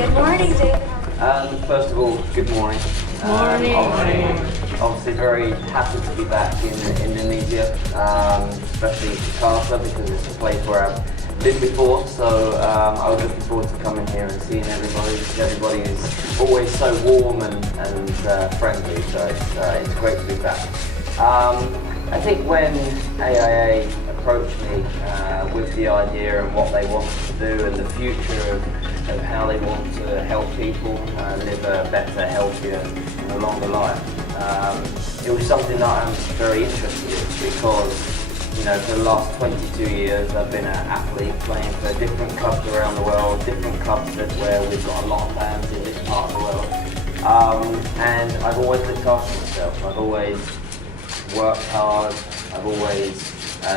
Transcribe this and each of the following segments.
Good morning, David. First of all, good morning. Morning. Obviously very happy to be back in Indonesia, especially Jakarta, because it's a place where I've lived before. So I was looking forward to coming here and seeing everybody. Everybody is always so warm and friendly, so it's great to be back. I think when AIA approached me with the idea and what they wanted to do and the future of how they want to help people live a better, healthier and a longer life, it was something that I'm very interested in because, you know, for the last 22 years I've been an athlete playing for different clubs around the world, different clubs where we've got a lot of fans in this part of the world, and I've always looked after myself. I've always worked hard, I've always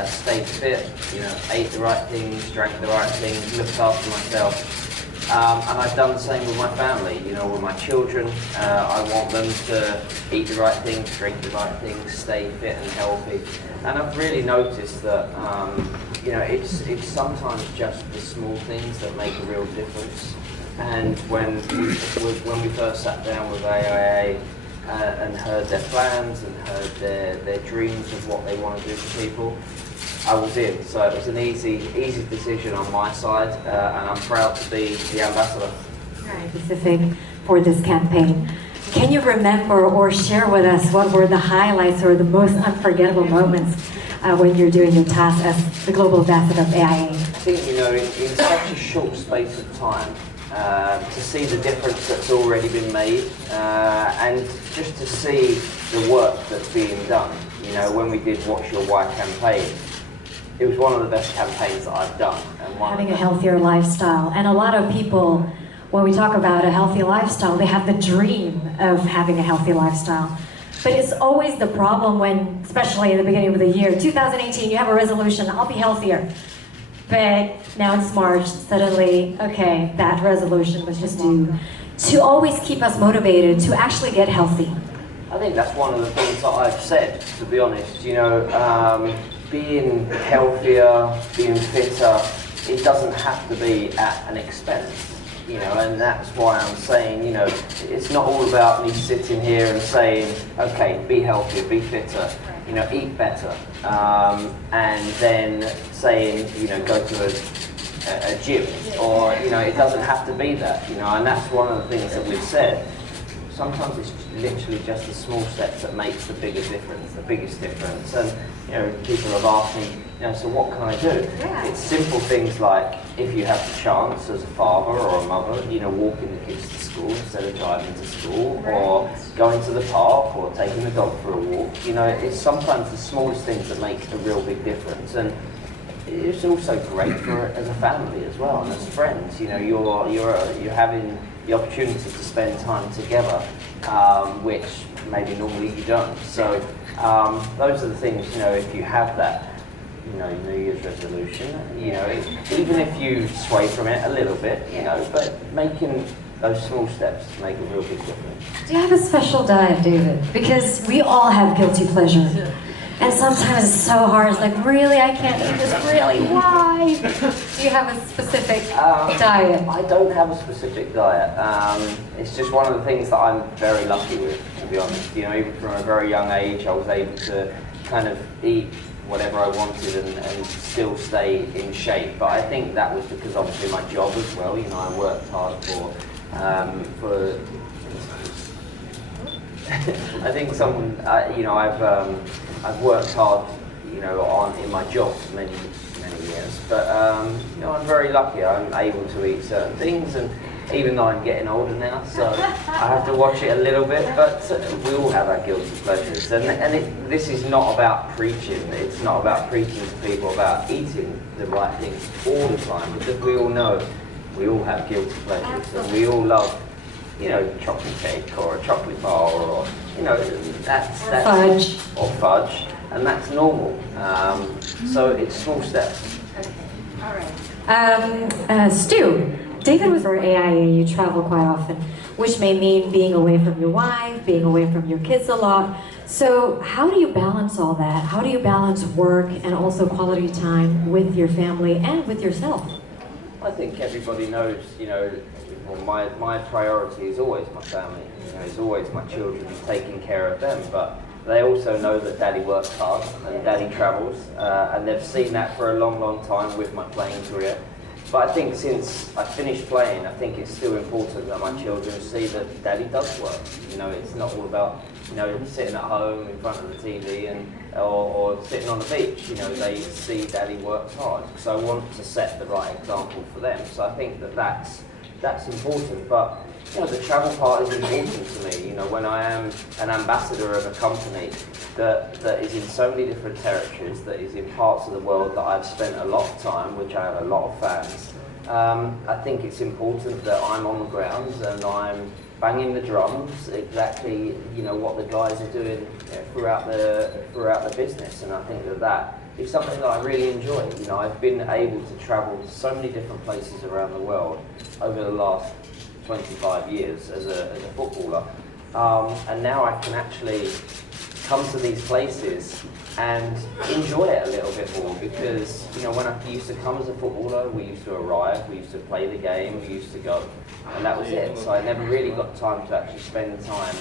stayed fit, you know, ate the right things, drank the right things, looked after myself. And I've done the same with my family, you know, with my children. I want them to eat the right things, drink the right things, stay fit and healthy. And I've really noticed that, you know, it's sometimes just the small things that make a real difference. And when we first sat down with AIA and heard their plans and heard their dreams of what they want to do for people, I was in. So it was an easy decision on my side, and I'm proud to be the ambassador. Right, specific for this campaign. Can you remember or share with us what were the highlights or the most unforgettable moments when you're doing your task as the global ambassador of AIA? I think, you know, in such a short space of time, to see the difference that's already been made, and just to see the work that's being done. You know, when we did What's Your Why campaign, it was one of the best campaigns that I've done. And having a healthier lifestyle. And a lot of people, when we talk about a healthy lifestyle, they have the dream of having a healthy lifestyle. But it's always the problem when, especially at the beginning of the year, 2018, you have a resolution, I'll be healthier. But now it's March, suddenly, okay, that resolution was just due. To always keep us motivated to actually get healthy. I think that's one of the things that I've said, to be honest. You know, being healthier, being fitter, it doesn't have to be at an expense, you know, and that's why I'm saying, you know, it's not all about me sitting here and saying, okay, be healthier, be fitter, you know, eat better, and then saying, you know, go to a gym, or, you know, it doesn't have to be that, you know, and that's one of the things that we've said. Sometimes it's literally just the small steps that makes the biggest difference. And, you know, people have asked me, you know, so what can I do? Yeah. It's simple things like, if you have the chance as a father or a mother, you know, walking the kids to school instead of driving to school, or going to the park, or taking the dog for a walk. You know, it's sometimes the smallest things that make a real big difference. And it's also great for as a family as well, and as friends. You know, you're having the opportunity to spend time together, which maybe normally you don't. So those are the things, you know, if you have that, you know, New Year's resolution, you know, even if you sway from it a little bit, you know, but making those small steps make a real big difference. Do you have a special diet, David? Because we all have guilty pleasures. And sometimes it's so hard, it's like, really, I can't eat this, really, why? Do you have a specific diet? I don't have a specific diet. It's just one of the things that I'm very lucky with, to be honest. You know, even from a very young age, I was able to kind of eat whatever I wanted and still stay in shape. But I think that was because obviously my job as well. You know, I worked hard for I think you know, I've worked hard, you know, in my job for many years, but you know, I'm very lucky. I'm able to eat certain things, and even though I'm getting older now, so I have to watch it a little bit. But we all have our guilty pleasures, and this is not about preaching. It's not about preaching to people about eating the right things all the time, because we all know we all have guilty pleasures, and we all love, you know, chocolate cake or a chocolate bar, or, you know, that's fudge. Or fudge, and that's normal. So it's small steps. Okay, all right. Stu, David was for AIA. You travel quite often, which may mean being away from your wife, being away from your kids a lot. So how do you balance all that? How do you balance work and also quality time with your family and with yourself? I think everybody knows, well, my priority is always my family. It's always my children, taking care of them. But they also know that Daddy works hard and Daddy travels, and they've seen that for a long, long time with my playing career. But I think since I finished playing, I think it's still important that my children see that Daddy does work. It's not all about sitting at home in front of the TV or sitting on the beach. They see Daddy works hard. because I want to set the right example for them. So I think that's important. But the travel part is important to me. When I am an ambassador of a company that is in so many different territories, that is in parts of the world that I've spent a lot of time, which I have a lot of fans, I think it's important that I'm on the ground and I'm banging the drums exactly, what the guys are doing throughout the business. And I think that is something that I really enjoy. I've been able to travel to so many different places around the world over the last 25 years as a footballer, and now I can actually come to these places and enjoy it a little bit more, because when I used to come as a footballer, we used to arrive, we used to play the game, we used to go, and that was it. So I never really got time to actually spend time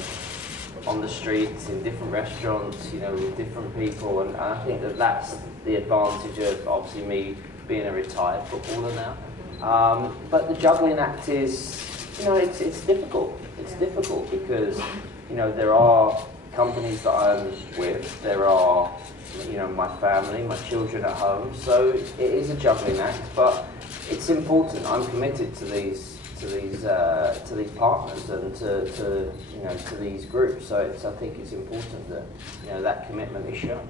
on the streets, in different restaurants, with different people, and I think that's the advantage of obviously me being a retired footballer now. But the juggling act is, it's difficult. It's difficult because, there are companies that I'm with, there are, my family, my children at home, so it is a juggling act, but it's important. I'm committed to these partners and to these groups, so I think it's important that, that commitment is shown.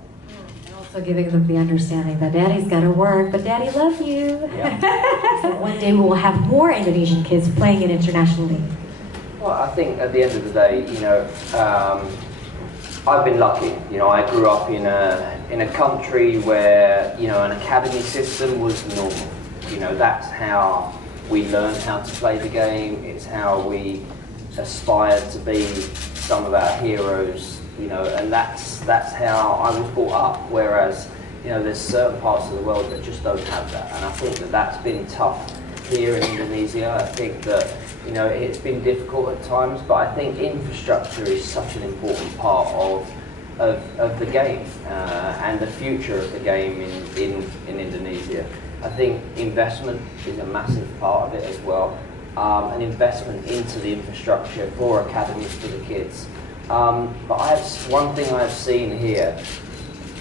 And also giving them the understanding that Daddy's got to work, but Daddy loves you. Yeah. So one day we will have more Indonesian kids playing in international league. Well, I think at the end of the day, I've been lucky. I grew up in a country where an academy system was normal. That's how we learned how to play the game. It's how we aspired to be some of our heroes. And that's how I was brought up. Whereas there's certain parts of the world that just don't have that, and I think that's been tough here in Indonesia. I think that it's been difficult at times, but I think infrastructure is such an important part of the game and the future of the game in Indonesia. I think investment is a massive part of it as well, an investment into the infrastructure for academies for the kids. But one thing I've seen here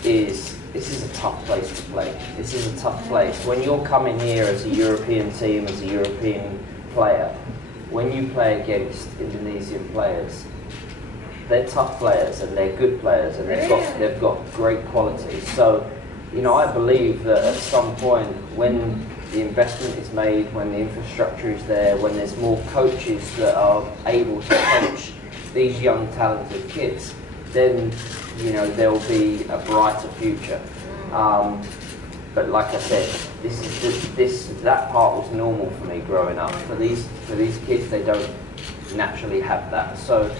is this is a tough place to play. This is a tough place. When you're coming here as a European team, as a European player, when you play against Indonesian players, they're tough players and they're good players and they've got great quality. So, I believe that at some point when the investment is made, when the infrastructure is there, when there's more coaches that are able to coach these young talented kids, then there'll be a brighter future. But like I said, that part was normal for me growing up. For these kids, they don't naturally have that. So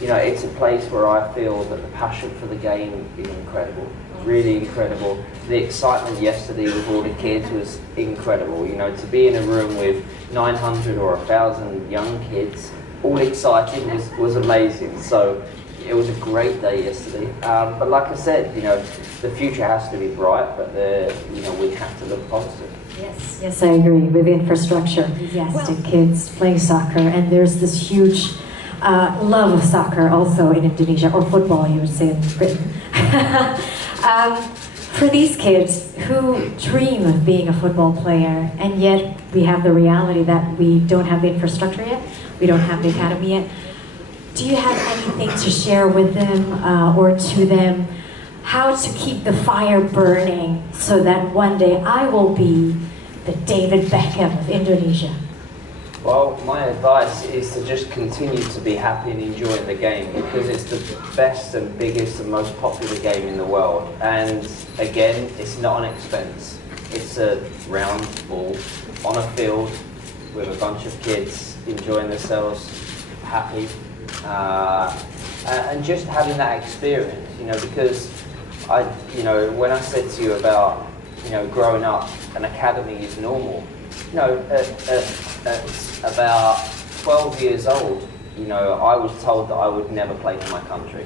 it's a place where I feel that the passion for the game is incredible, really incredible. The excitement yesterday with all the kids was incredible. To be in a room with 900 or 1,000 young kids, all excited, was amazing. So it was a great day yesterday. But like I said, the future has to be bright, but we have to look positive. Yes, I agree. With infrastructure, enthusiastic kids playing soccer, and there's this huge love of soccer also in Indonesia, or football, you would say in Britain. For these kids who dream of being a football player, and yet we have the reality that we don't have the infrastructure yet, we don't have the academy yet, do you have anything to share with them or to them, how to keep the fire burning so that one day I will be the David Beckham of Indonesia? Well, my advice is to just continue to be happy and enjoy the game, because it's the best and biggest and most popular game in the world. And again, it's not an expense. It's a round ball on a field with a bunch of kids enjoying themselves, happy, and just having that experience, because when I said to you about growing up, an academy is normal. At about 12 years old, I was told that I would never play for my country.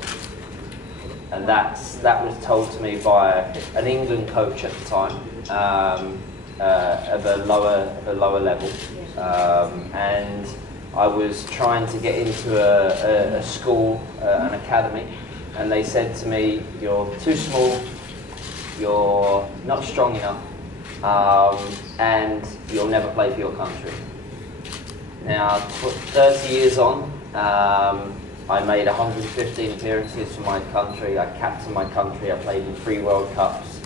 And that was told to me by an England coach at the time, of a lower level. And I was trying to get into a school, an academy, and they said to me, "You're too small, you're not strong enough, and you'll never play for your country." Now, 30 years on, I made 115 appearances for my country, I captained my country, I played in 3 World Cups,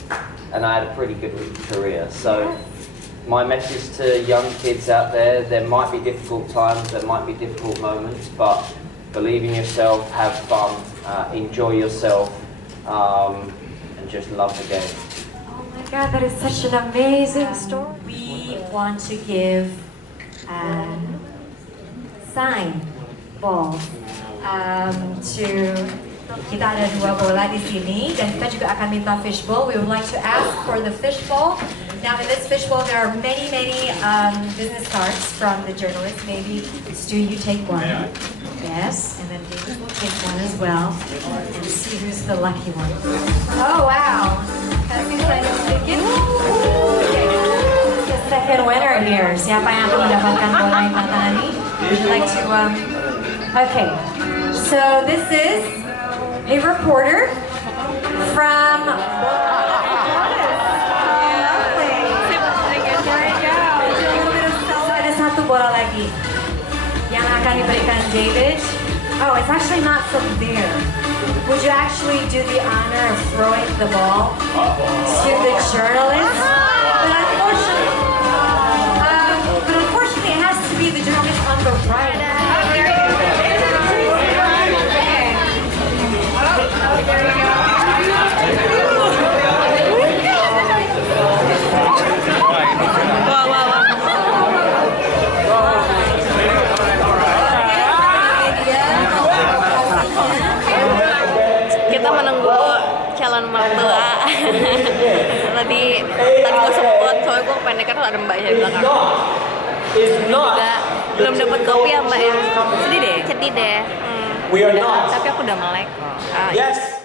and I had a pretty good career. So my message to young kids out there might be difficult times, there might be difficult moments, but believe in yourself, have fun, enjoy yourself, and just love the game. Oh my God, that is such an amazing story. We want to give sign ball to kita ada 2 bola di sini dan kita juga akan minta fishbowl. We would like to ask for the fishbowl. Now in this fishbowl there are many business cards from the journalists. Maybe Stu, you take one. Yes, and then David will take one as well and see who's the lucky one. Oh wow, kasih saya sedikit. Okay. The second winner here. Siapa yang akan mendapatkan bola yang mata ini? Would you like to Okay, so this is a reporter from ada satu bola lagi yang akan diberikan David. Oh, it's actually not from there. Would you actually do the honor of throwing the ball to the journalist? But unfortunately, it has to be the journalist on the right. Kita menunggu calon mertua. tadi gue sempet, soalnya gue pendek kan ada mbaknya di belakang. Juga belum dapat kopi ya mbak ya. Sedih deh. Tapi aku udah melek kok. Yes.